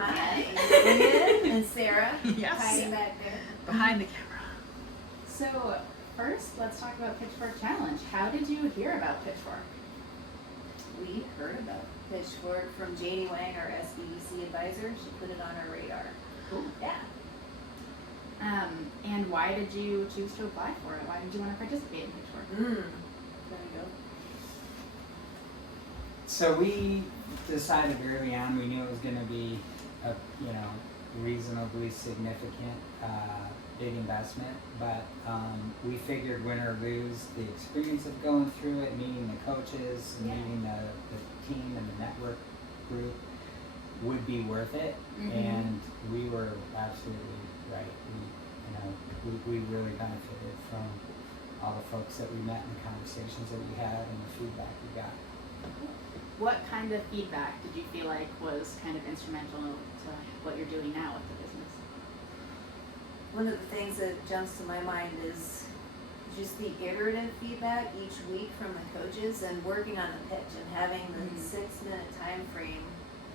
Hi, Lillian and Sara. Yes. Hiding back there. Behind the camera. So first, let's talk about PitchFork Challenge. How did you hear about PitchFork? We heard about PitchFork from Janie Wang, our SBDC advisor. She put it on our radar. Cool. Yeah. And why did you choose to apply for it? Why did you want to participate in PitchFork? There we go. So we decided early on we knew it was going to be a reasonably significant big investment, but we figured win or lose, the experience of going through it, meeting the coaches, meeting the team and the network group would be worth it, and we were absolutely right. We really benefited from all the folks that we met and the conversations that we had and the feedback we got. What kind of feedback did you feel like was kind of instrumental to what you're doing now with the business? One of the things that jumps to my mind is just the iterative feedback each week from the coaches and working on the pitch and having the 6-minute time frame.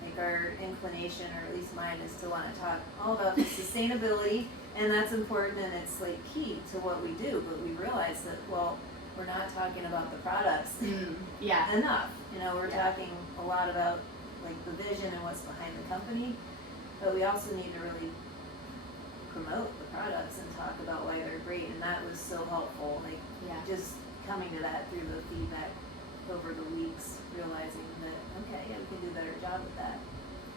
Like our inclination, or at least mine, is to want to talk all about the sustainability, and that's important and it's like key to what we do, but we realize that, well, we're not talking about the products enough. We're talking a lot about like the vision and what's behind the company, but we also need to really promote the products and talk about why they're great, and that was so helpful. Like just coming to that through the feedback over the weeks, realizing that we can do a better job with that.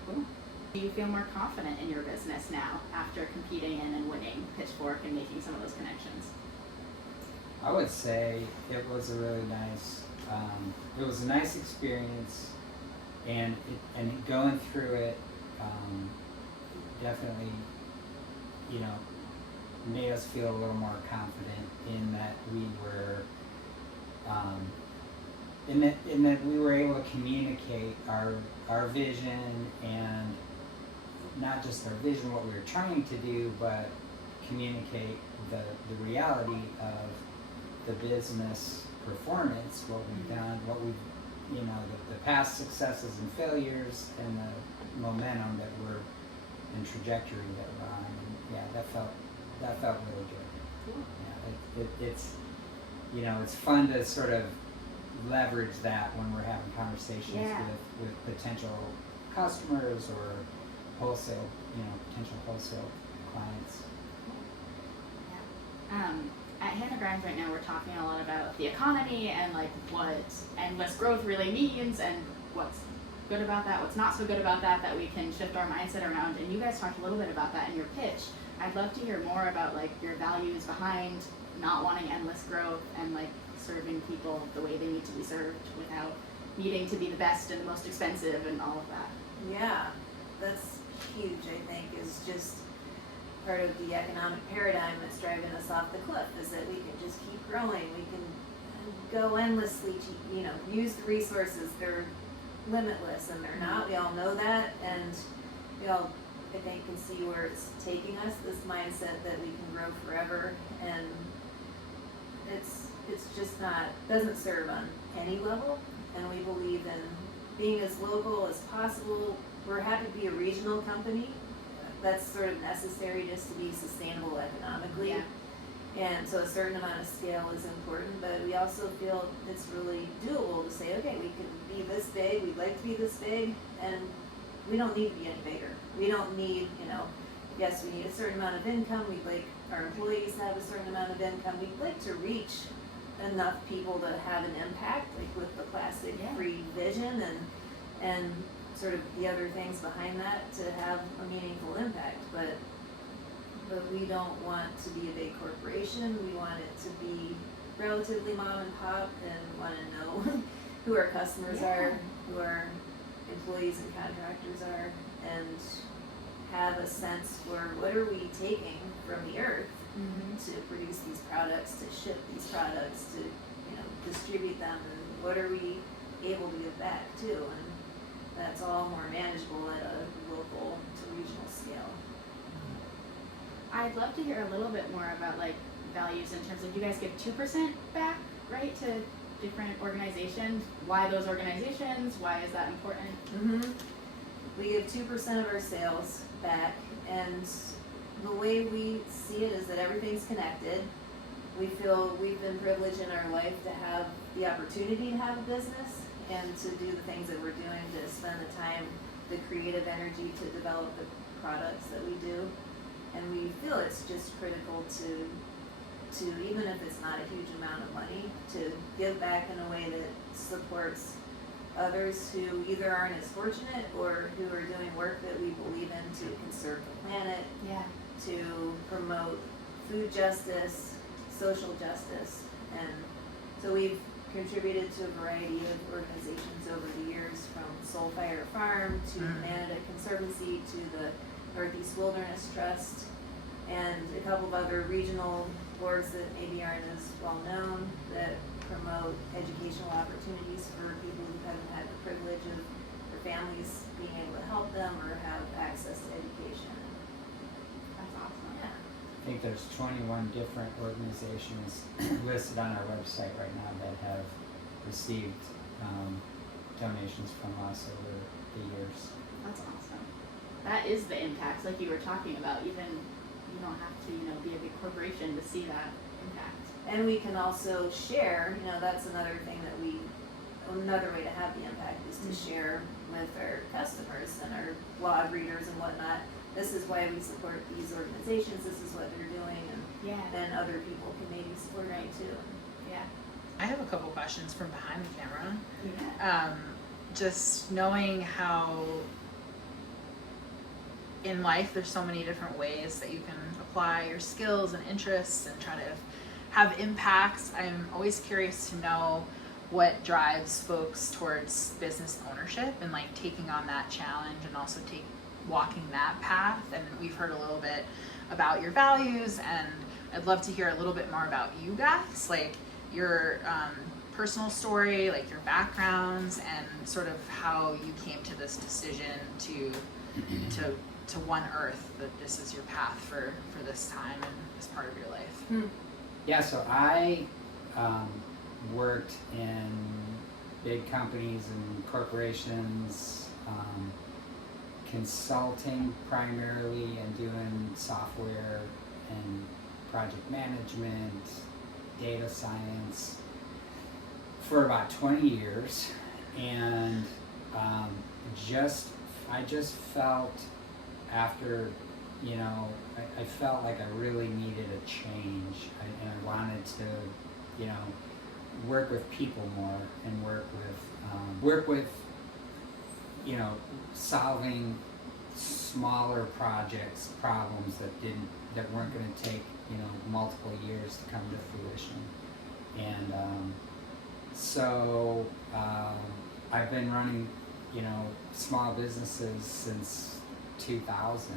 Cool. Do you feel more confident in your business now after competing in and winning PitchFork and making some of those connections? I would say it was a really nice, it was a nice experience, and going through it definitely, made us feel a little more confident in that we were, in that we were able to communicate our vision, and not just our vision, what we were trying to do, but communicate the reality of the business performance, what we've done, what we've, the past successes and failures, and the momentum that we're and trajectory that we're on. And that felt really good. Cool. Yeah, it's fun to sort of leverage that when we're having conversations with potential customers or potential wholesale clients. At Hannah Grimes right now, we're talking a lot about the economy and like what endless growth really means and what's good about that, what's not so good about that we can shift our mindset around. And you guys talked a little bit about that in your pitch. I'd love to hear more about like your values behind not wanting endless growth and like serving people the way they need to be served without needing to be the best and the most expensive and all of that. Yeah, that's huge, I think, is just part of the economic paradigm that's driving us off the cliff, is that we can just keep growing. We can go endlessly to, use the resources. They're limitless, and they're not. We all know that, and we all, I think, can see where it's taking us, this mindset that we can grow forever, and it's just not, doesn't serve on any level, and we believe in being as local as possible. We're happy to be a regional company. That's sort of necessary just to be sustainable economically. And so a certain amount of scale is important, but we also feel it's really doable to say, okay, we can be this big, we'd like to be this big, and we don't need to be any bigger. We don't need, yes, we need a certain amount of income, we'd like our employees to have a certain amount of income, we'd like to reach enough people to have an impact, like with the plastic-free vision and sort of the other things behind that to have a meaningful impact, but we don't want to be a big corporation. We want it to be relatively mom and pop, and want to know who our customers are, who our employees and contractors are, and have a sense for what are we taking from the earth to produce these products, to ship these products, to distribute them, and what are we able to give back too, and that's all more manageable at a local to regional scale. I'd love to hear a little bit more about like values in terms of, you guys give 2% back, right, to different organizations. Why those organizations? Why is that important? We give 2% of our sales back, and the way we see it is that everything's connected. We feel we've been privileged in our life to have the opportunity to have a business and to do the things that we're doing, to spend the time, the creative energy to develop the products that we do. And we feel it's just critical to even if it's not a huge amount of money, to give back in a way that supports others who either aren't as fortunate or who are doing work that we believe in to conserve the planet, Yeah. to promote food justice, social justice. And so we've contributed to a variety of organizations over the years, from Soul Fire Farm to Manada Conservancy to the Northeast Wilderness Trust, and a couple of other regional boards that maybe aren't as well known, that promote educational opportunities for people who haven't had the privilege of their families being able to help them or have access to education. That's awesome. Yeah. I think there's 21 different organizations listed on our website right now that have received donations from us over the years. That's awesome. That is the impact, like you were talking about. Even you don't have to, be a big corporation to see that impact. And we can also share, that's another thing that another way to have the impact is to share with our customers and our blog readers and whatnot. This is why we support these organizations, this is what they're doing, and then other people can maybe support it too. Yeah. I have a couple questions from behind the camera. Yeah. Just knowing how in life there's so many different ways that you can apply your skills and interests and try to have impacts. I'm always curious to know what drives folks towards business ownership and like taking on that challenge and also walking that path. And we've heard a little bit about your values, and I'd love to hear a little bit more about you guys, like your personal story, like your backgrounds, and sort of how you came to this decision to one earth, that this is your path for this time and this part of your life. Yeah, so I worked in big companies and corporations, consulting primarily, and doing software and project management, data science for about 20 years, and I just felt after, I felt like I really needed a change, and I wanted to, work with people more and work with, solving smaller problems that weren't going to take, multiple years to come to fruition. And so I've been running, small businesses since 2000.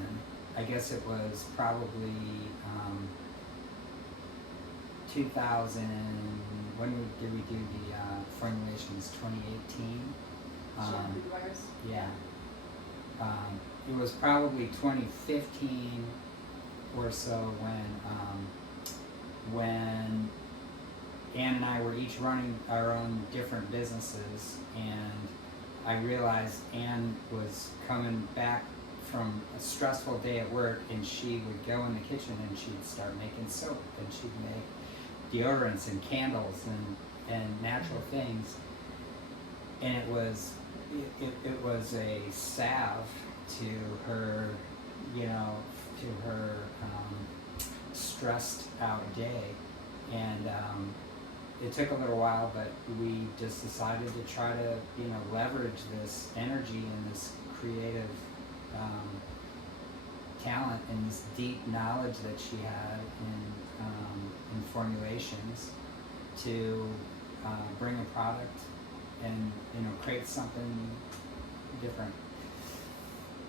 I guess it was probably 2000. When did we do the formulations? 2018. Shampoo bars. Yeah. It was probably 2015 or so when Ann and I were each running our own different businesses, and I realized Ann was coming back from a stressful day at work, and she would go in the kitchen and she'd start making soap, and she'd make deodorants and candles and natural things, and it was a salve to her, stressed out day. And it took a little while, but we just decided to try to, leverage this energy and this creative talent and this deep knowledge that she had in formulations to bring a product and create something different.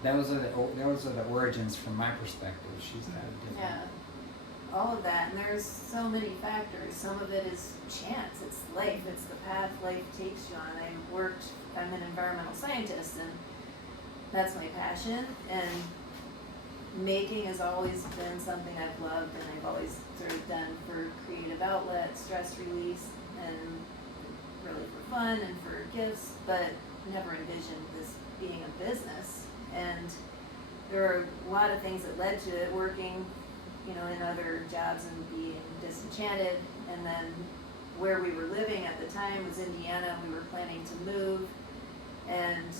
Those are the origins from my perspective. She's got a different. Yeah. All of that, and there's so many factors. Some of it is chance, it's life, it's the path life takes you on. I'm an environmental scientist, and that's my passion, and making has always been something I've loved, and I've always sort of done for creative outlet, stress release, and really for fun and for gifts, but never envisioned this being a business. And there were a lot of things that led to it, working, you know, in other jobs and being disenchanted. And then where we were living at the time was Indiana. We were planning to move, and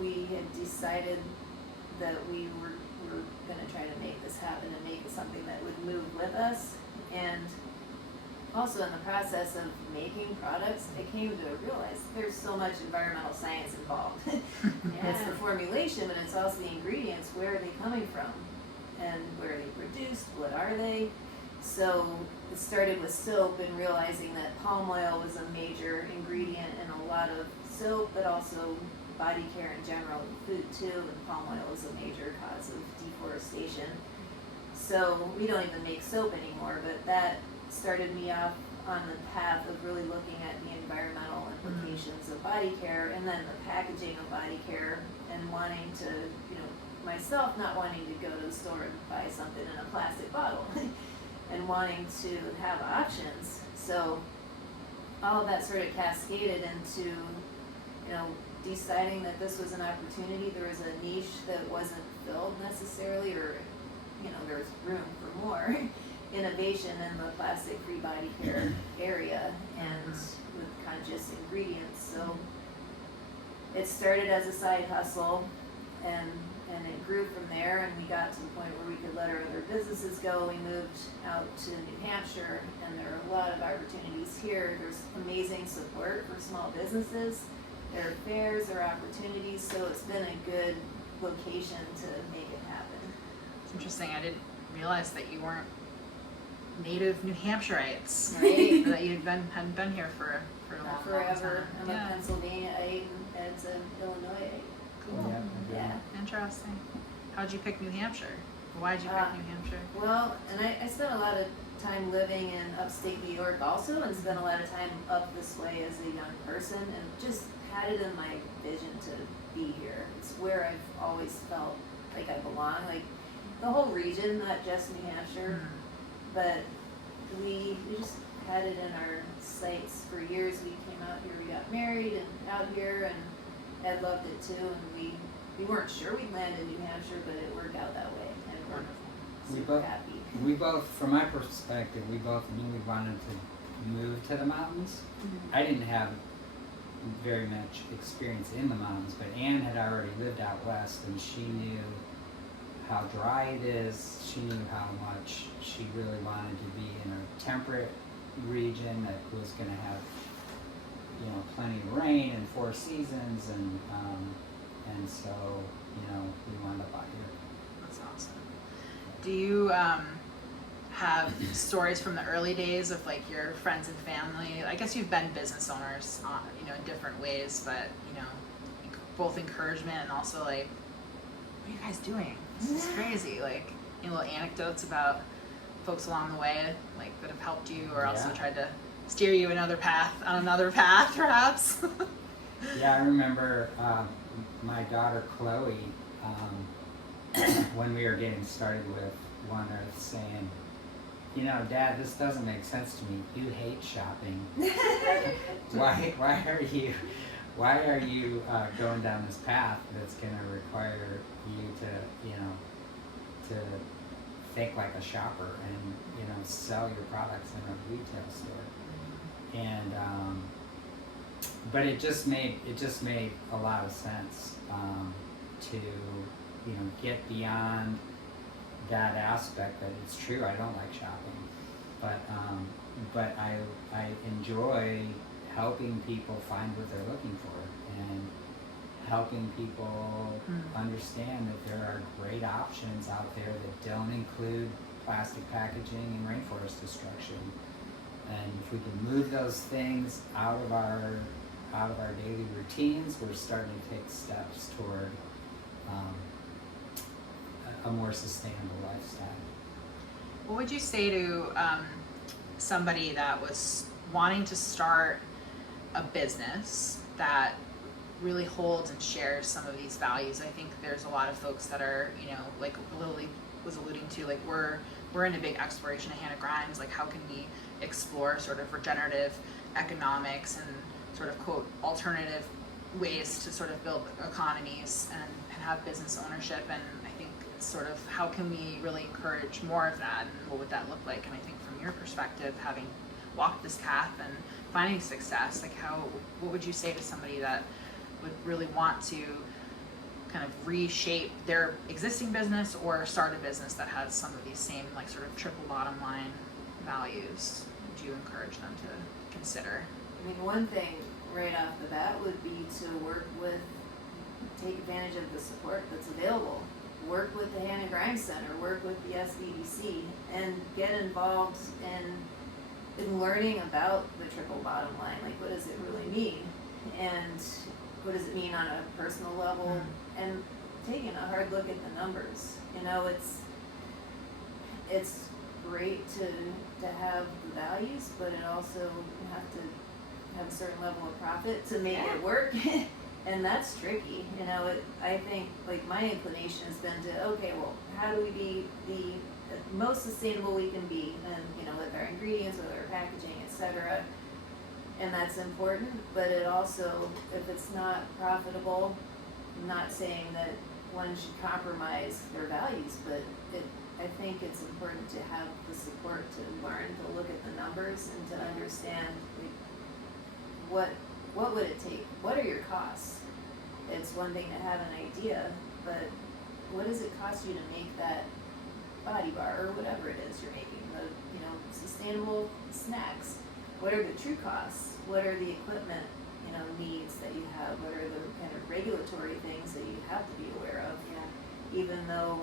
we had decided that we were gonna try to make this happen and make it something that would move with us. And also in the process of making products, I came to realize there's so much environmental science involved. And it's the formulation, but it's also the ingredients. Where are they coming from? And where are they produced? What are they? So it started with soap and realizing that palm oil was a major ingredient in a lot of soap, but also body care in general, food too, and palm oil is a major cause of deforestation. So we don't even make soap anymore, but that started me off on the path of really looking at the environmental implications of body care, and then the packaging of body care, and wanting to, you know, myself not wanting to go to the store and buy something in a plastic bottle and wanting to have options. So all of that sort of cascaded into, you know, deciding that this was an opportunity. There was a niche that wasn't filled necessarily, or, you know, there was room for more innovation in the plastic-free body care area and with conscious ingredients. So it started as a side hustle, and it grew from there, and we got to the point where we could let our other businesses go. We moved out to New Hampshire, and there are a lot of opportunities here. There's amazing support for small businesses. There are fairs, there are opportunities, so it's been a good location to make it happen. It's interesting. I didn't realize that you weren't native New Hampshireites. Right. That you hadn't been here for a long, Not long forever. time. I'm a Pennsylvania and an Illinois. Cool. Yeah. Interesting. How'd you pick New Hampshire? Why'd you pick New Hampshire? Well, and I spent a lot of time living in upstate New York also, and spent a lot of time up this way as a young person, and just had it in my vision to be here. It's where I've always felt like I belong, like the whole region, not just New Hampshire, but we just had it in our sights for years. We came out here, we got married and out here, and Ed loved it too, and we weren't sure we'd land in New Hampshire, but it worked out that way, and we're super happy. We both, from my perspective, we both knew we wanted to move to the mountains. I didn't have very much experience in the mountains, but Anne had already lived out west, and she knew how dry it is. She knew how much she really wanted to be in a temperate region that was going to have, you know, plenty of rain and 4 seasons, and so, you know, we wound up out here. That's awesome. Do you have stories from the early days of like your friends and family? I guess you've been business owners, you know, in different ways, but you know, both encouragement and also like, what are you guys doing? This is crazy. Like, you know, little anecdotes about folks along the way, like that have helped you, or also tried to steer you on another path, perhaps. Yeah, I remember my daughter Chloe, when we were getting started with One Earth, saying, you know, Dad, this doesn't make sense to me. You hate shopping. Why are you going down this path that's going to require you to, you know, to think like a shopper and, you know, sell your products in a retail store? And but it just made a lot of sense to, you know, get beyond that aspect. That it's true, I don't like shopping, but I enjoy helping people find what they're looking for, and helping people understand that there are great options out there that don't include plastic packaging and rainforest destruction. And if we can move those things out of our daily routines, we're starting to take steps toward a more sustainable lifestyle. What would you say to somebody that was wanting to start a business that really holds and shares some of these values? I think there's a lot of folks that are, you know, like Lily was alluding to, like we're in a big exploration of Hannah Grimes, like how can we explore sort of regenerative economics and sort of quote alternative ways to sort of build economies and have business ownership, and I think it's sort of how can we really encourage more of that, and what would that look like? And I think from your perspective, having walked this path and finding success, like what would you say to somebody that would really want to kind of reshape their existing business or start a business that has some of these same like sort of triple bottom line values? Would you encourage them to consider? I mean, one thing right off the bat would be to take advantage of the support that's available. Work with the Hand and Grind Center, work with the SBDC, and get involved in learning about the triple bottom line. Like, what does it really mean? And what does it mean on a personal level? And taking a hard look at the numbers. You know, it's great to have the values, but it also you have to have a certain level of profit to make it work. And that's tricky. You know, I think like my inclination has been to, okay, well, how do we be the most sustainable we can be, and you know, with our ingredients, with our packaging, etc. And that's important, but it also, if it's not profitable, I'm not saying that one should compromise their values, but I think it's important to have the support to learn to look at the numbers and to understand like, what would it take? What are your costs? It's one thing to have an idea, but what does it cost you to make that body bar or whatever it is you're making? The sustainable snacks. What are the true costs? What are the equipment needs that you have? What are the kind of regulatory things that you have to be aware of? Yeah. Even though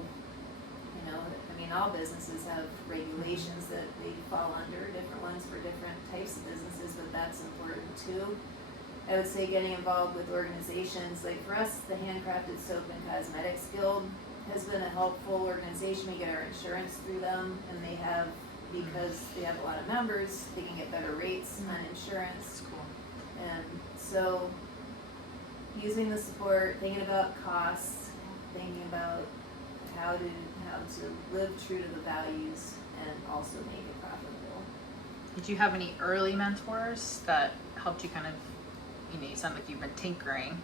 all businesses have regulations that they fall under, different ones for different types of businesses, but that's important too. I would say getting involved with organizations, like for us, the Handcrafted Soap and Cosmetics Guild has been a helpful organization. We get our insurance through them, and because they have a lot of members, they can get better rates on insurance. That's cool. And so using the support, thinking about costs, thinking about how to live true to the values and also make it profitable. Did you have any early mentors that helped you kind of, you sound like you've been tinkering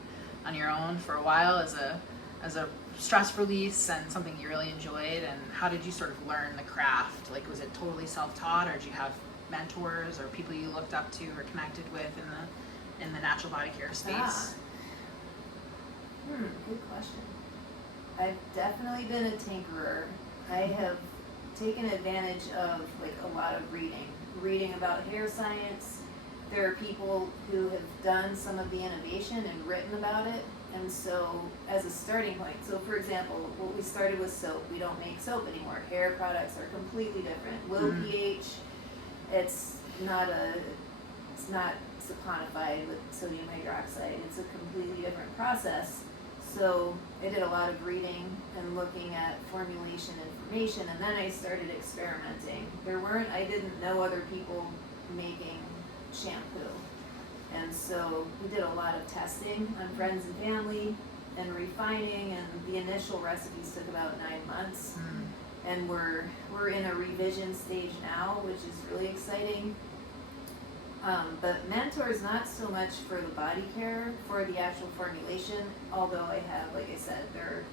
on your own for a while as a stress release and something you really enjoyed, and how did you sort of learn the craft? Like, was it totally self-taught, or did you have mentors or people you looked up to or connected with in the natural body care space? Good question. I've definitely been a tinkerer. I have taken advantage of like a lot of reading about hair science. There are people who have done some of the innovation and written about it. And so as a starting point, so for example, what we started with soap, we don't make soap anymore. Hair products are completely different. Low pH, it's not saponified with sodium hydroxide. It's a completely different process. So I did a lot of reading and looking at formulation information, and then I started experimenting. I didn't know other people making shampoo. And so we did a lot of testing on friends and family and refining, and the initial recipes took about 9 months. And we're in a revision stage now, which is really exciting. But mentors, not so much for the body care, for the actual formulation, although I have, like I said, there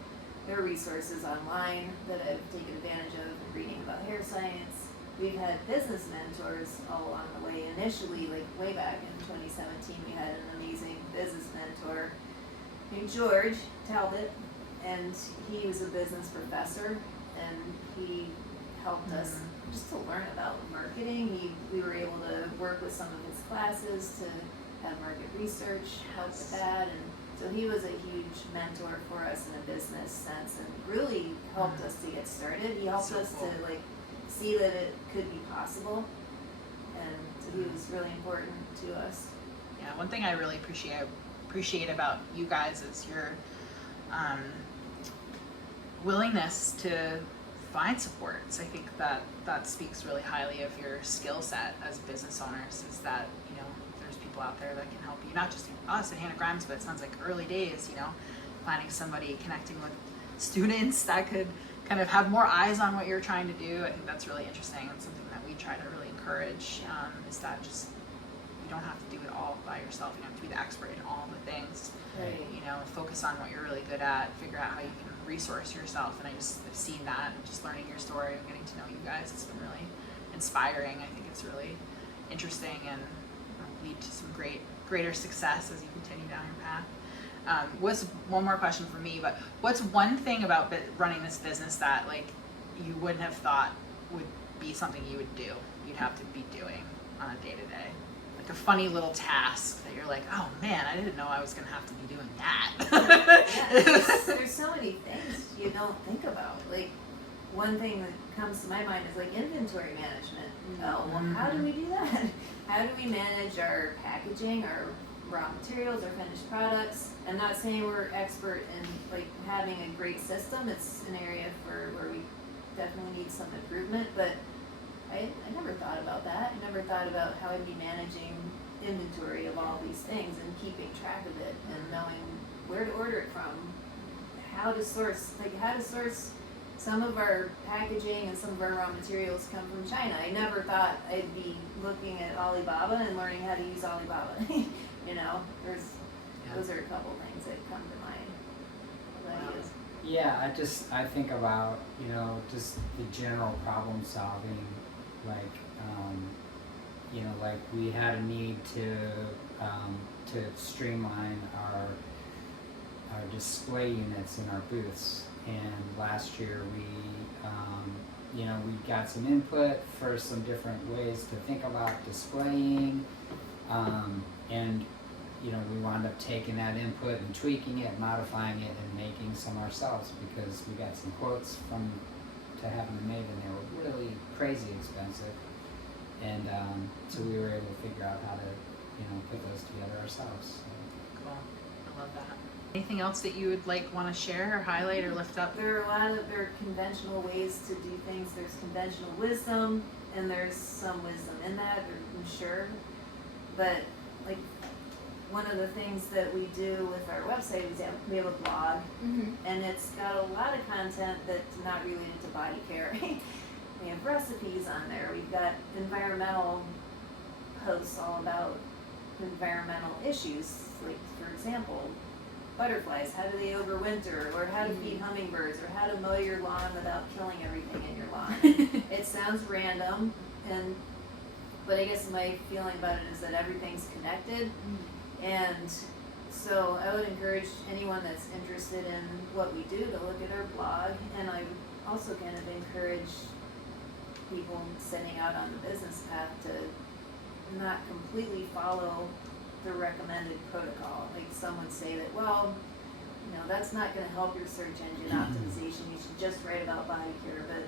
are resources online that I've taken advantage of in reading about hair science. We've had business mentors all along the way. Initially, like way back in 2017, we had an amazing business mentor named George Talbot, and he was a business professor, and he helped us just to learn about marketing. We were able to work with some of his classes to have market research, help with that, and so he was a huge mentor for us in a business sense, and really helped us to get started. He helped us to like see that it could be possible, and so he was really important to us. Yeah, one thing I really appreciate about you guys is your willingness to find supports. I think that speaks really highly of your skill set as business owners, is that there's people out there that can help you, not just us at Hannah Grimes, but it sounds like early days, finding somebody, connecting with students that could kind of have more eyes on what you're trying to do. I think that's really interesting, and something that we try to really encourage, is that just you don't have to do it all by yourself. You don't have to be the expert in all the things. Right. You know, focus on what you're really good at, figure out how you can resource yourself. And I've seen that, and just learning your story and getting to know you guys, it's been really inspiring. I think it's really interesting and lead to some greater success as you continue down your path. What's one more question for me, but what's one thing about running this business that like you wouldn't have thought would be something you would do, you'd have to be doing on a day-to-day? Like a funny little task that you're like, oh man, I didn't know I was gonna have to be doing that. Yeah, there's so many things you don't think about. Like, one thing that comes to my mind is like inventory management. Oh, well, how do we do that? How do we manage our packaging, our raw materials, our finished products? I'm not saying we're expert in like having a great system. It's an area where we definitely need some improvement, but I never thought about that. I never thought about how I'd be managing inventory of all these things and keeping track of it and knowing where to order it from, how to source some of our packaging and some of our raw materials come from China. I never thought I'd be looking at Alibaba and learning how to use Alibaba. You know, those are a couple things that come to mind. Ideas. Yeah, I think about, you know, just the general problem solving, like, you know, like we had a need to streamline our display units in our booths, and last year you know, we got some input for some different ways to think about displaying, and you know, we wound up taking that input and tweaking it, modifying it, and making some ourselves, because we got some quotes to have them made, and they were really crazy expensive. And so we were able to figure out how to, you know, put those together ourselves. So. Cool. I love that. Anything else that you would like want to share or highlight or lift up? There are conventional ways to do things. There's conventional wisdom, and there's some wisdom in that, I'm sure. But like, one of the things that we do with our website is we have a blog, and it's got a lot of content that's not related to body care. We have recipes on there. We've got environmental posts all about environmental issues, like, for example, butterflies, how do they overwinter, or how to feed hummingbirds, or how to mow your lawn without killing everything in your lawn. It sounds random, but I guess my feeling about it is that everything's connected. And so I would encourage anyone that's interested in what we do to look at our blog, and I would also kind of encourage people setting out on the business path to not completely follow the recommended protocol. Like, some would say that, well, you know, that's not going to help your search engine optimization. You should just write about body care. But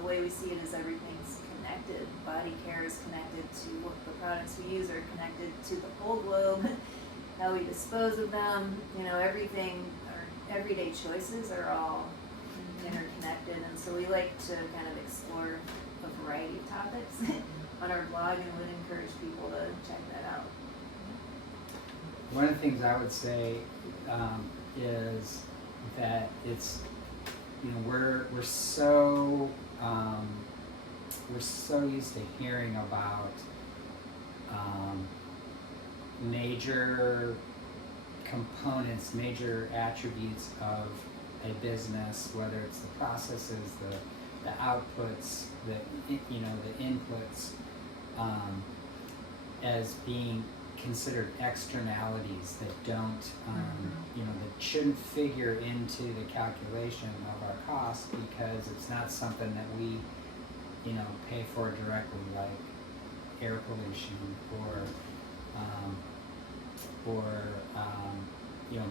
the way we see it is everything's connected. Body care is connected to what the products we use are connected to the whole globe, how we dispose of them. You know, everything, our everyday choices are all interconnected. And so we like to kind of explore a variety of topics on our blog, and would encourage people to check that out. One of the things I would say is that it's, you know, we're so used to hearing about major components, major attributes of a business, whether it's the processes, the outputs, the inputs, as being considered externalities that don't, that shouldn't figure into the calculation of our cost, because it's not something that we, pay for directly, like air pollution or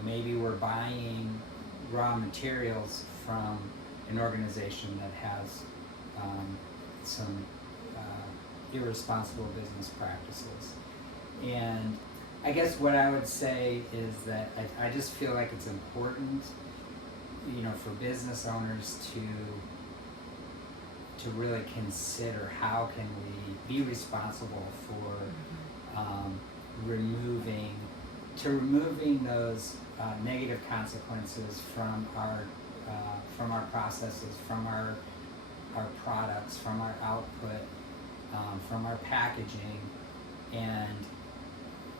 maybe we're buying raw materials from an organization that has some irresponsible business practices. And I guess what I would say is that I just feel like it's important, for business owners to really consider how can we be responsible for removing those negative consequences from our processes, from our products, from our output, from our packaging, and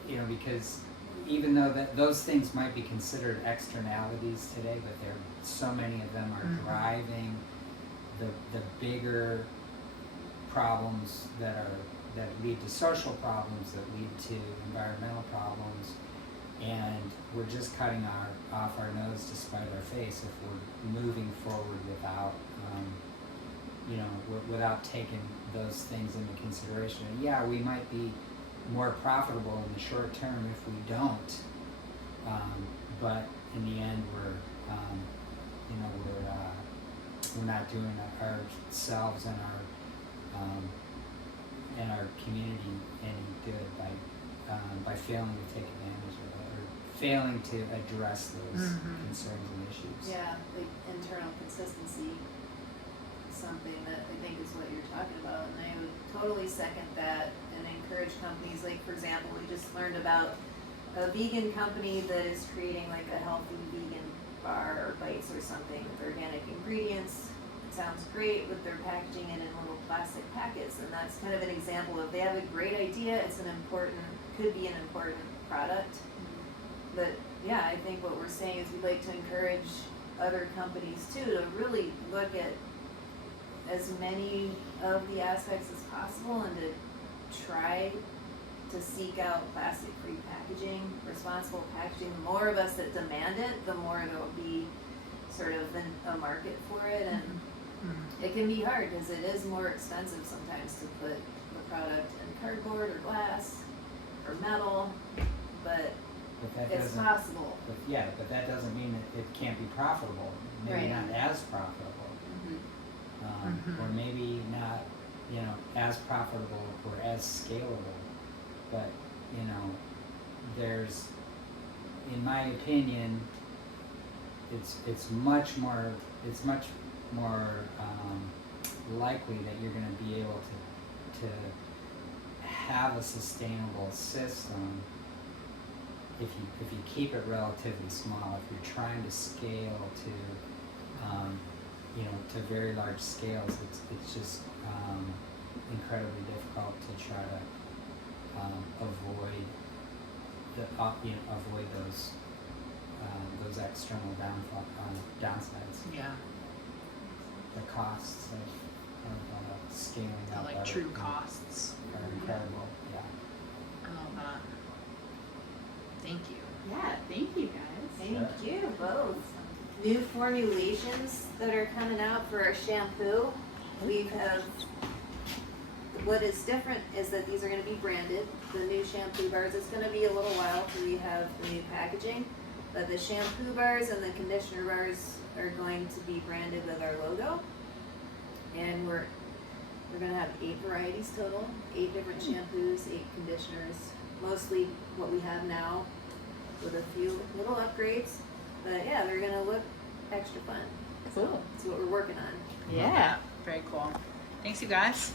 you know, because even though those things might be considered externalities today, but so many of them are driving the bigger problems that lead to social problems, that lead to environmental problems, and we're just cutting off our nose to spite our face if we're moving forward without, you know, without taking those things into consideration. And yeah, we might be more profitable in the short term if we don't, but in the end, you know, we're not doing ourselves and our community any good by failing to take advantage of it, or failing to address those concerns and issues. Yeah, like internal consistency is something that I think is what you're talking about, and I would totally second that and encourage companies, like for example, we just learned about a vegan company that is creating like a healthy vegan bar or bites or something with organic ingredients. It sounds great, but they're packaging it in little plastic packets, and that's kind of an example of they have a great idea, could be an important product. But yeah, I think what we're saying is we'd like to encourage other companies too to really look at as many of the aspects as possible and to try to seek out plastic-free packaging, responsible packaging. The more of us that demand it, the more there'll be sort of a market for it, and it can be hard because it is more expensive sometimes to put the product in cardboard or glass or metal, but it's possible. But that doesn't mean that it can't be profitable. Maybe not as profitable, or maybe not, you know, as profitable or as scalable. But you know, there's, in my opinion, it's much more likely that you're going to be able to have a sustainable system if you keep it relatively small. If you're trying to scale to you know, to very large scales, it's just incredibly difficult to try to avoid those external downsides. Yeah. The costs of scaling The, up like other true things costs. are incredible. Yeah. I love that. Thank you. Yeah, thank you guys. Thank you both. New formulations that are coming out for our shampoo. What is different is that these are going to be branded. The new shampoo bars, it's going to be a little while till we have the new packaging, but the shampoo bars and the conditioner bars are going to be branded with our logo. And we're going to have 8 varieties total, 8 different shampoos, 8 conditioners, mostly what we have now with a few little upgrades. But yeah, they're going to look extra fun. Cool. That's what we're working on. Yeah. Very cool. Thanks, you guys.